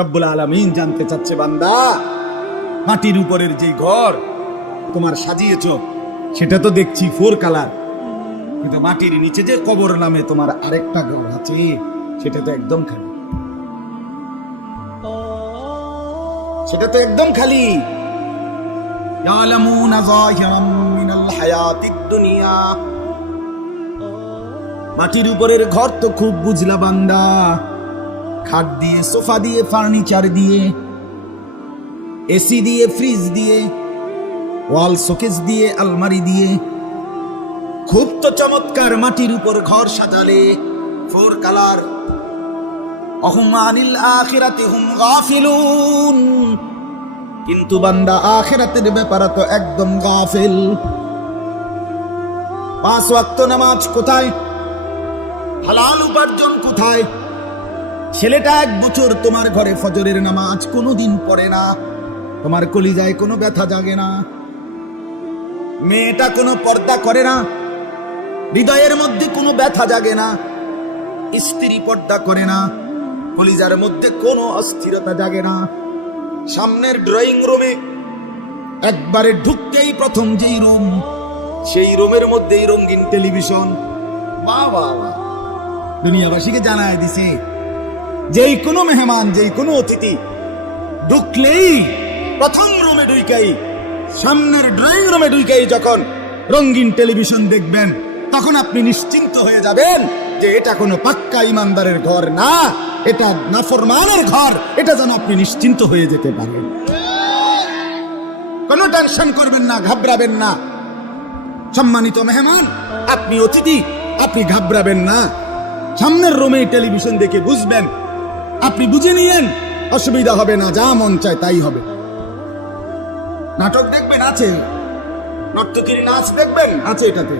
রব্বুল আলমিন জানতে চাচ্ছে বান্দা, মাটির উপরের যে ঘর তোমার সাজিয়েছ, সেটা তো দেখছি ফোর কালার। কিন্তু মাটির নিচে যে কবর নামে তোমার আরেকটা ঘর আছে, সেটা তো একদম খালি। সেটা তো একদম খালি। মাটির উপরের ঘর তো খুব বুঝলা বান্দা। খাট দিয়ে, সোফা দিয়ে, ফার্নিচার দিয়ে, এসি দিয়ে, ফ্রিজ দিয়ে, ওয়াল শোকেস দিয়ে, আলমারি দিয়ে, খুব তো চমৎকার মাটির উপর ঘর সাজালে, ফোর কালার। অহুম আনিল আখিরাতে হুম গাফিলুন। কিন্তু বান্দা, আখিরাতের ব্যাপারে তো একদম গাফিল। পাঁচ ওয়াক্ত নামাজ কোথায়? হালাল উপার্জন কোথায়? ছেলেটা এক বছর তোমার ঘরে ফজরের নামাজ কোনোদিন পড়ে না। তোমার কলিজায় কোনো ব্যথা জাগে না। মেয়েটা কোনো পর্দা করে না। হৃদয়ের মধ্যে কোনো ব্যথা জাগে না। স্ত্রী পর্দা করে না। কলিজার মধ্যে কোনো অস্থিরতা জাগে না। সামনের ড্রয়িং রুমে একবারে ঢুকতেই প্রথম যেই রুম, সেই রুমের মধ্যেই রঙিন টেলিভিশন। বাহ বাহ দুনিয়াবাসীকে জানায় দিছে যেই কোনো মেহমান, যেই কোনো অতিথি ঢুকলেই প্রথম রুমে ঢুকাই সামনের ড্রয়িং রুমে ঢুকাই যখন রঙিন টেলিভিশন দেখবেন, তখন আপনি নিশ্চিন্ত হয়ে যাবেন যে এটা কোনো পাক্কা ইমানদারের ঘর না, এটা নাফরমানের ঘর, এটা যেন আপনি নিশ্চিন্ত হয়ে যেতে পারেন। কোনো টেনশন করবেন না, ঘাবড়াবেন না। সম্মানিত মেহমান, আপনি অতিথি, আপনি ঘাবড়াবেন না। সামনের রুমে টেলিভিশন দেখে বুঝবেন আপনি বুঝে নিয়েন। অসুবিধা হবে না, যা মন চায় তাই হবে। নাটক দেখবেন, আছে। নর্তকীর নাচ দেখবেন, আছে এটাতে।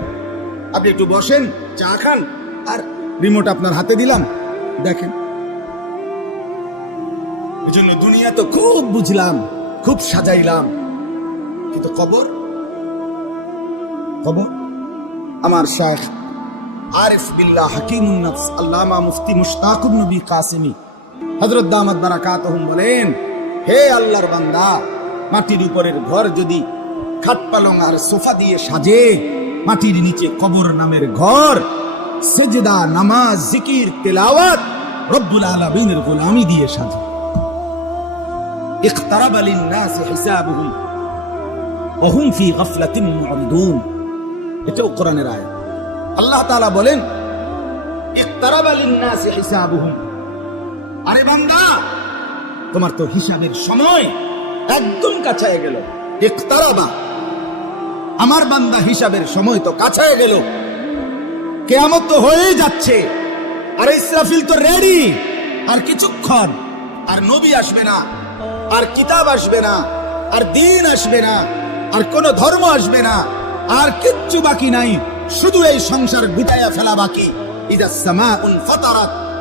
আপনি একটু বসেন, চা খান, আর রিমোট আপনার হাতে দিলাম। দেখেন। এই জন্য দুনিয়া তো খুব বুঝলাম, খুব সাজাইলাম। কিন্তু কবর কবর আমার শাহ আরিফ বিল্লাহ হাকিমুন নফস আল্লামা মুফতি মুশতাকুর নবী কাসিমি। হযরত দামাত বারাকাতুহুম বলেন হে আল্লাহর বান্দা মাটির উপরের ঘর যদি খাট পালং আর সোফা দিয়ে সাজে মাটির নিচে কবর নামের ঘর সেজদা নামাজ জিকির তেলাওয়াত রব্বুল আলামিনের গোলামি দিয়ে সাজে اقترب للناس حسابهم وهم في غفلة معرضون এটাও কোরআনের আয়াত আল্লাহ তাআলা বলেন ইকতারাবা লিন-নাসি হিসাবুহুম আরে বান্দা, তোমার তো হিসাবের সময় একদম কাছায় গেল। ইকতারাবা, আমার বান্দা হিসাবের সময় তো কাছায় গেল। কেয়ামত তো হয়েই যাচ্ছে, আর ইসরাফিল তো রেডি আর কিছুক্ষণ, আর নবী আসবে না, আর কিতাব আসবে না, আর দিন আসবে না, আর কোন ধর্ম আসবে না, আর কিচ্ছু বাকি নাই, শুধু এই সংসার গুটাইয়া ফেলা বাকি। ইদা সামাউন ফাতারাত। বা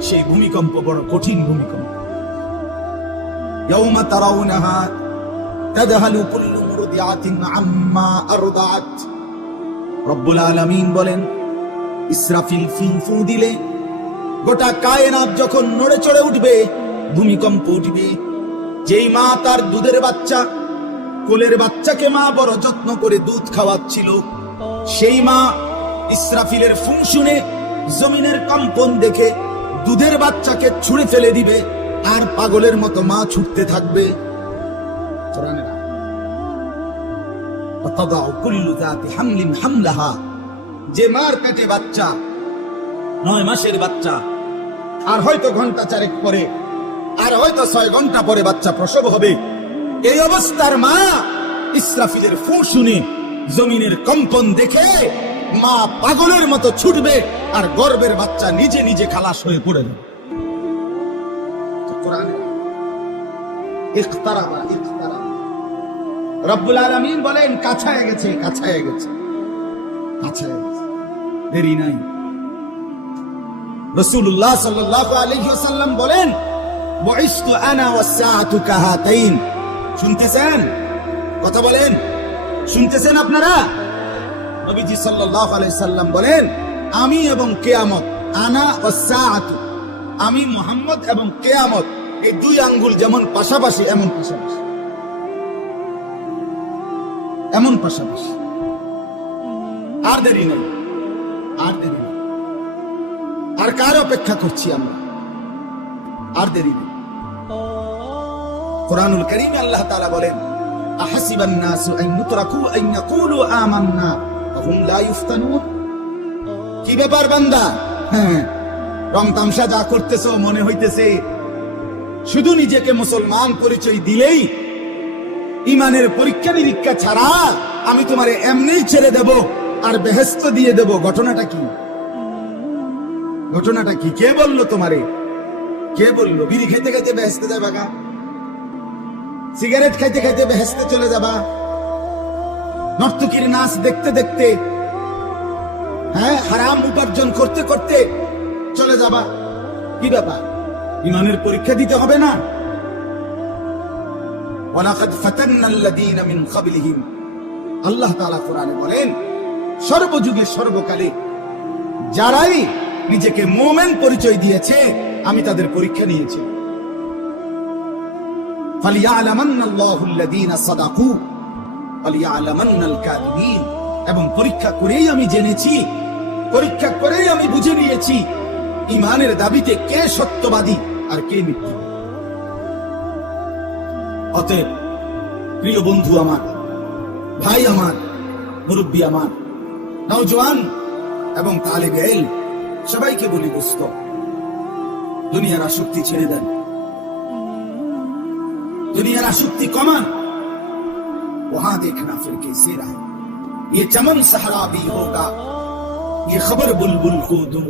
সেই ভূমিকম্প বড় কঠিন ভূমিকম্প يوم ترونها تذهل كل مرضعة عما أرضعت রব্বুল আলামিন বলেন ইসরাফিল ফু ফু দিলে গোটা কায়নাত যখন নড়ে চড়ে উঠবে ভূমিকম্প উঠবে যেই মা তার দুধের বাচ্চা কোলের বাচ্চাকে মা বড় যত্ন করে দুধ খাওয়াচ্ছিল সেই মা ইসরাফিলের ফুং শুনে জমিনের কম্পন দেখে দুধের বাচ্চাকে ছুঁড়ে ফেলে দিবে, আর পাগলের মতো মা ছুটতে থাকবে। যে মার পেটে বাচ্চা, নয় মাসের বাচ্চা, আর হয়তো ঘণ্টা চারেক পরে, আর হয়তো ছয় ঘণ্টা পরে বাচ্চা প্রসব হবে। এই অবস্থার মা ইসরাফিলের ফু শুনে জমিনের কম্পন দেখে মা পাগলের মতো ছুটবে আর গর্বের বাচ্চা নিজে নিজে খালাস হয়ে পড়ে রব্বুল আলামিন বলেন, কাছায় গেছে কাছায় গেছে। কাছায় গেছে। দেরি নাই। রাসূলুল্লাহ সাল্লাল্লাহু আলাইহি ওয়াসাল্লাম বলেন শুনতেছেন? কথা বলেন? শুনতেছেন আপনারা? নবীজি আলাইহি সাল্লাম বলেন, আমি এবং কিয়ামত, আনা ওয়াসসাআতু আমি মুহাম্মদ এবং কিয়ামত, এই দুই আঙ্গুল যেমন পাশাপাশি, এমন পাশাপাশি। এমন পাশাপাশি। আর দেরি নেই, আর দেরি নেই। আর কার অপেক্ষা করছি আমরা? আর দেরি নেই। কোরআনুল করিমে আল্লাহ তাআলা বলেন, আহাসিবান নাসু আন ইউতরাকু আন ইয়াকুলু আমান্না। কি ব্যাপার বান্দা? হ্যাঁ রং তামসা যা করতেছো, মনে হইতেছে শুধু নিজেকে মুসলমান পরিচয় দিলেই ইমানের পরীক্ষা নিরীক্ষা ছাড়া আমি তোমারে এমনিই ছেড়ে দেব আর বেহেস্ত দিয়ে দেব। ঘটনাটা কি? ঘটনাটা কি? কে বলল তোমারে? কে বলল? বিড়ি খেতে খেতে বেহেস্তে যাবা গা? সিগারেট খাইতে খাইতে বেহেস্তে চলে যাবা? নর্তকীর নাচ দেখতে দেখতে হ্যাঁ হারাম উপার্জন করতে করতে চলে যাবা। কি ব্যাপার? ইমানের পরীক্ষা দিতে হবে না? আল্লাহ কোরআনে বলেন, সর্বযুগে সর্বকালে যারাই নিজেকে মোমেন পরিচয় দিয়েছে, আমি তাদের পরীক্ষা নিয়েছি। এবং পরীক্ষা করেই আমি জেনেছি, পরীক্ষা করেই আমি বুঝে নিয়েছি ইমানের দাবিতে কে সত্যবাদী আর কে মিথ্যা। অতএব, প্রিয় বন্ধু আমার, ভাই আমার, মুরব্বী আমার, নওজোয়ান এবং তালে গেল সবাইকে বলি দোস্ত, দুনিয়ার আসক্তি ছেড়ে দেন। দুনিয়ার আসক্তি কমান। وہاں دیکھنا پھر کیسے رہے یہ چمن سہرا بھی ہوگا، یہ خبر بلبل کو دو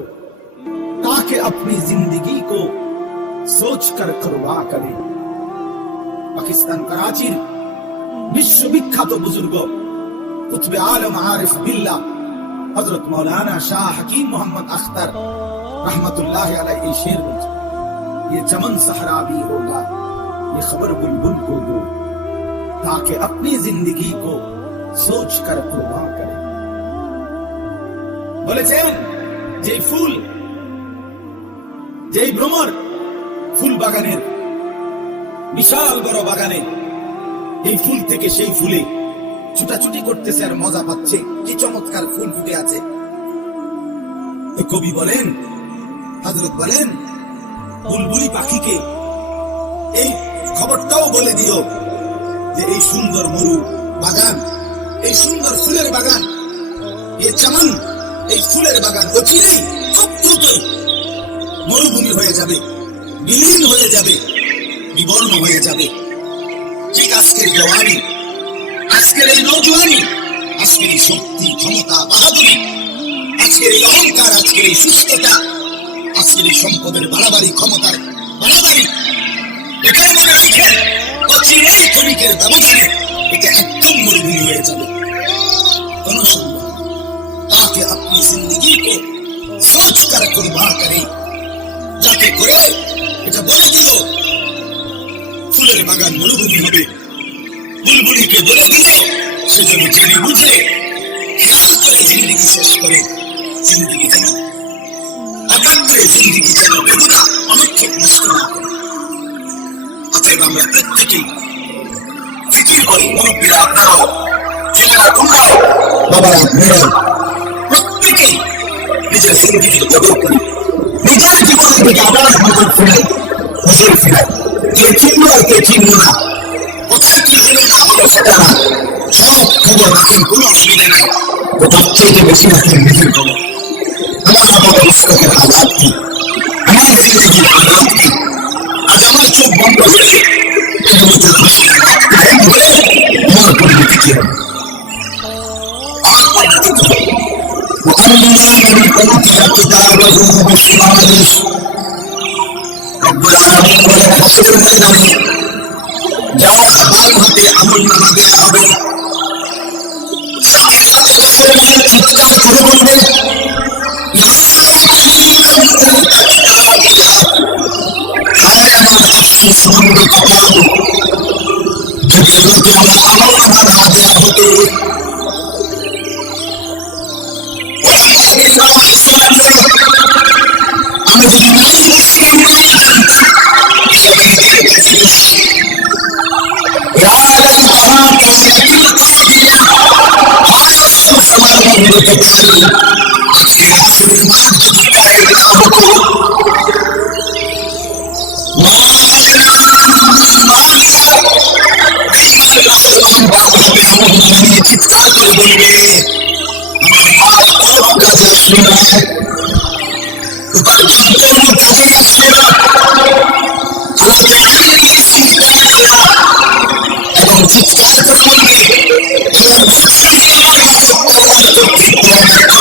تاکہ اپنی زندگی کو سوچ کر کروا کرے پاکستان کراچی وشو بکھا تو بزرگو قطب عالم عارف باللہ، حضرت مولانا شاہ حکیم محمد اختر رحمت اللہ علیہ شیر یہ چمن سہرا بھی ہوگا، یہ خبر بلبل کو دو ताकि अपनी जिंदगी को सोच कर कुर्बान करे বলেছেন যে ফুল যেই ভ্রমর ফুল বাগানের বিশাল বড় বাগানে এই ফুল থেকে সেই ফুলে ছুটাছুটি করতেছে আর মজা পাচ্ছে কি চমৎকার ফুল ফুটে আছে তো কবি বলেন হজরত বলেন বুলবুলি পাখিকে এই খবরটাও বলে দিও যে এই সুন্দর মরু বাগান, এই সুন্দর ফুলের বাগান, এ চামান, এই ফুলের বাগান অচিরেই খুব দ্রুতই মরুভূমি হয়ে যাবে, বিলীন হয়ে যাবে, বিবর্ণ হয়ে যাবে। ঠিক আজকের জওয়ানি আজকের এই নৌজওয়ানি আজকের এই শক্তি, ক্ষমতা, বাহাদুরি, আজকের এই অহংকার, আজকের এই সুস্থতা, আজকের এই সম্পদের বাড়াবাড়ি, ক্ষমতার বাড়াবাড়ি এখানে মনে রাখেন অচিরেই ক্ষণিকের ব্যবধানে এটা একদম মরুভূমি হয়ে যাবে। কোনো তাকে আপনি জিন্দগি কো সোচ করে যাতে করে এটা বলে দিল, ফুলের বাগান মরুভূমি হবে। বুলবুলিকে বলে দিল, সে যেন জেনে বুঝে, খেয়াল করে জিন্দগি শেষ করে জিন্দগি যেন একাগ্রে জিন্দগি যেন বেদনা অনর্থক নষ্ট না করে। অতএব আমরা প্রত্যেকেই ফিকির করি, মুরব্বীরা আপনারাও ছেলেরা তোমরাও বাবারা আপনারাও প্রত্যেকেই নিজের জিন্দগির কদর করি নিজের জীবনের দিকে আবার নজর ফিরাই নজর ফিরাই কে চিনল কে চিনল না, কোথায় কি হলো না হলো সেটা না। সব খবর রাখেন, কোনো অসুবিধা নাই। তার চেয়ে বেশি রাখেন, নিজের খবর। আমার আপাত মস্তকের হালাত কি আমার জিন্দগির হালাত কি আমার চোখ বন্ধ হলে আগামী চোখ বন্ধ হলে আমার পরিণতি কি হবে আমার পরিণতি কি হবে وأما من أوتي كتابه بشماله رب العالمين বলে আজকের ময়দানে আমল নামা দেওয়া হবে আমার আফসোস মন্দ কপাল যদি আমাকে আমার আমল নামা না দেওয়া হতো মোহাম্মদ ইসলাম আলাইহিসসালাম আমি যদি নাই চিৎকার করে বলবে আমার মাল কোনো কাজে আসলো না উপার্জন কোনো কাজে আসলো না আমাকে আইনি চিন্তা এবং চিৎকার করে বলবে আমার ব্যবসা দিয়ে আমার হক প্রমাণ করতে প্রমাণ ক্ষমতা আমার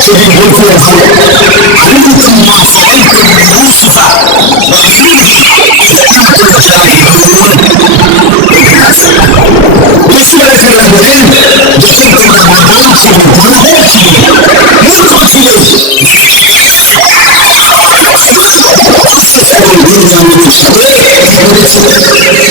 children go through and follow. And even to fight with Lucifer, but the thing is, after the time, Ismail ibn Abdullah joined to the Adam to the Brother This is what he is. Osman was the second in the Jewish way, and it's